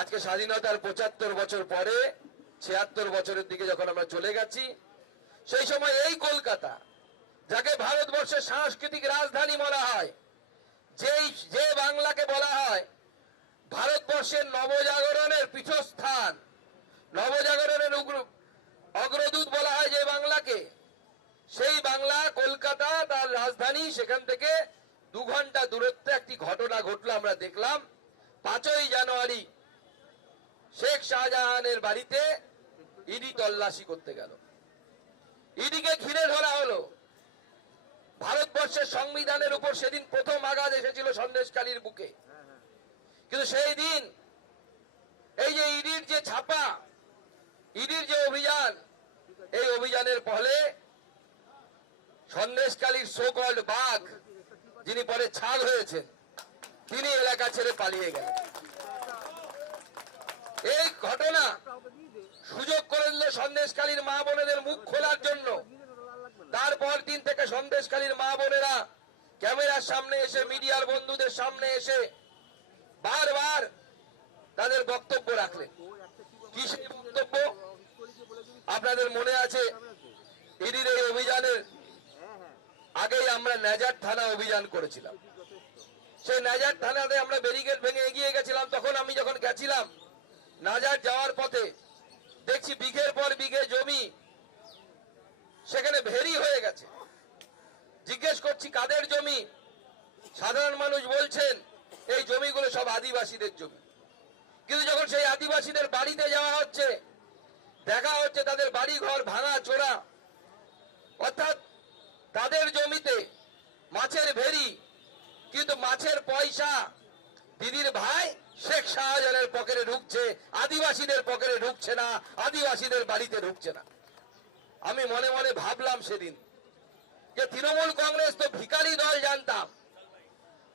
আজকে স্বাধীনতার পঁচাত্তর বছর পরে, ছিয়াত্তর বছরের দিকে যখন আমরা চলে গেছি, সেই সময় এই কলকাতা, যাকে ভারতবর্ষের সাংস্কৃতিক রাজধানী বলা হয়, যেই, যে বাংলাকে বলা হয়, ভারতবর্ষের নবজাগরণের পীঠস্থান, নবজাগরণের অগ্রদূত বলা হয় যে বাংলাকে, সেই বাংলা কলকাতা তার রাজধানী, সেখান থেকে দু ঘণ্টা দূরত্বে একটি ঘটনা ঘটলো, আমরা দেখলাম, পাঁচই জানুয়ারি শেখ শাহজাহানের বাড়িতে ইডি তল্লাশি করতে গেল। ইডিকে ঘিরে ধরা হলো। ভারতবর্ষের সংবিধানের উপর সেদিন প্রথম আঘাত এসেছিল সন্দেশকালীর বুকে। কিন্তু সেই দিন এই যে ইডির যে ছাপা, ইডির যে অভিযান, এই অভিযানের ফলে সন্দেশকালীর সোকল্ড বাঘ, যিনি পরে ছাগ হয়েছেন, তিনি এলাকা ছেড়ে পালিয়ে গেলেন। এই ঘটনা সুযোগ করে দিল সন্দেশকালীর মা বোনেদের মুখ খোলার জন্য। তারপর দিন থেকে সন্দেশকালীর মা বোনেরা ক্যামেরার সামনে এসে, মিডিয়ার বন্ধুদের সামনে এসে বারবার তাদের বক্তব্য রাখলেন। কি সেই বক্তব্য? আপনাদের মনে আছে ইডির এই অভিযানের আগেই আমরা নাজার থানা অভিযান করেছিলাম। সেই নাজার থানাতে আমরা ব্যারিকেড ভেঙে এগিয়ে গেছিলাম। তখন আমি যখন গেছিলাম নাজার যাওয়ার পথে দেখছি বিঘের পর বিঘে জমি সেখানে ভেরি হয়ে গেছে। জিজ্ঞেস করছি, কাদের জমি? সাধারণ মানুষ বলছেন, এই জমিগুলো সব আদিবাসীদের জমি। কিন্তু যখন সেই আদিবাসীদের বাড়িতে যাওয়া হচ্ছে, দেখা হচ্ছে তাদের বাড়ি ঘর ভাঙা চোরা। অর্থাৎ তাদের জমিতে মাছের ভেরি, কিন্তু মাছের পয়সা দিদির ভাই শেখ শাহজাহানের পকেটে ঢুকছে, আদিবাসীদের পকেটে ঢুকছে না, আদিবাসীদের বাড়িতে ঢুকছে না। আমি মনে মনে ভাবলাম সেদিন যে তৃণমূল কংগ্রেস তো ভিকারি দল জানতাম।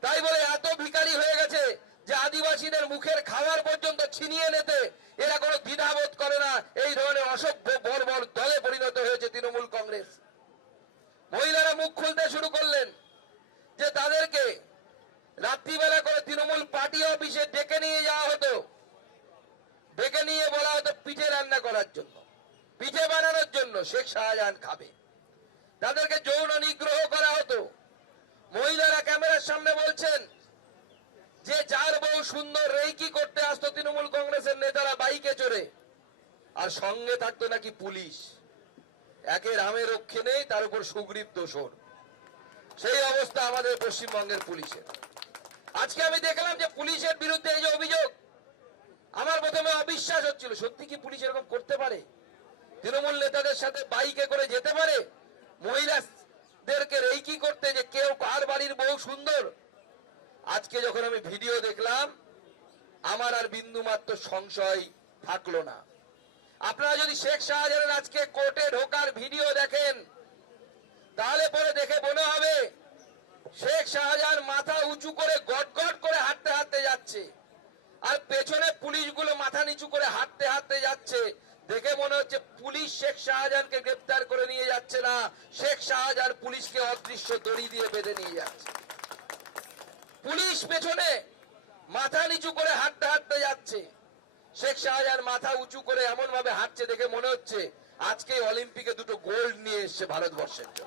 তাই বলে এত ভিকারি হয়ে গেছে যে আদিবাসীদের মুখের খাবার পর্যন্ত ছিনিয়ে নিতে এরা কোনো দ্বিধাবোধ করে না। এই ধরনের অসভ্য বর্বর দলে পরিণত হয়েছে তৃণমূল কংগ্রেস মহিলারা মুখ খুলতে শুরু করলেন যে তাদেরকে রাত্রিবেলা করে তৃণমূল পার্টি অফিসে ডেকে নিয়ে যাওয়া হতো। ডেকে নিয়ে বলা হতো পিঠে রান্না করার জন্য, পিঠে বানানোর জন্য শেখ শাহজাহান খাবে। তাদেরকে যৌন নিগ্রহ করা হতো। মহিলারা ক্যামেরার সামনে বলছেন, যে যার বউ সুন্দর, রেইকি করতে আসতো তৃণমূল কংগ্রেসের নেতারা বাইকে চড়ে, আর সঙ্গে থাকতো নাকি পুলিশ। একে রামের রক্ষে নেই, তার উপর সুগ্রীব দোষর। সেই অবস্থা আমাদের পশ্চিমবঙ্গের পুলিশের। আজকে আমি দেখলাম যে পুলিশের বিরুদ্ধে এই যে অভিযোগ, আমার প্রথমে অবিশ্বাস হচ্ছিল, সত্যি কি পুলিশ এরকম করতে পারে? তৃণমূল নেতাদের সাথে বাইকে করে যেতে পারে? মহিলাদেরকে রেইকি করতে যে কেউ কার বাড়ির বউ সুন্দর? আজকে যখন আমি ভিডিও দেখলাম, আমার আর বিন্দু মাত্র সংশয় থাকল না। আপনারা যদি শেখ শাহজাহানের আজকে কোর্টে ঢোকার ভিডিও দেখেন, তাহলে পরে দেখে মনে হবে শাহজাহান উঁচু করে গট গট করে হাঁটতে হাঁটতে যাচ্ছে। আর পেছনে পুলিশগুলো মাথা নিচু করে হাঁটতে হাঁটতে যাচ্ছে। দেখে মনে হচ্ছে পুলিশ শেখ শাহজাহানকে গ্রেপ্তার করে নিয়ে যাচ্ছে না। শেখ শাহজাহান পুলিশকে অদৃশ্য দড়ি দিয়ে বেঁধে নিয়ে যাচ্ছে। পুলিশ পেছনে মাথা নিচু করে হাঁটতে হাঁটতে যাচ্ছে। শেখ শাহজাহান মাথা উঁচু করে এমন ভাবে হাঁটছে দেখে মনে হচ্ছে আজকে অলিম্পিকে দুটো গোল্ড নিয়ে এসছে ভারতবর্ষের জন্য।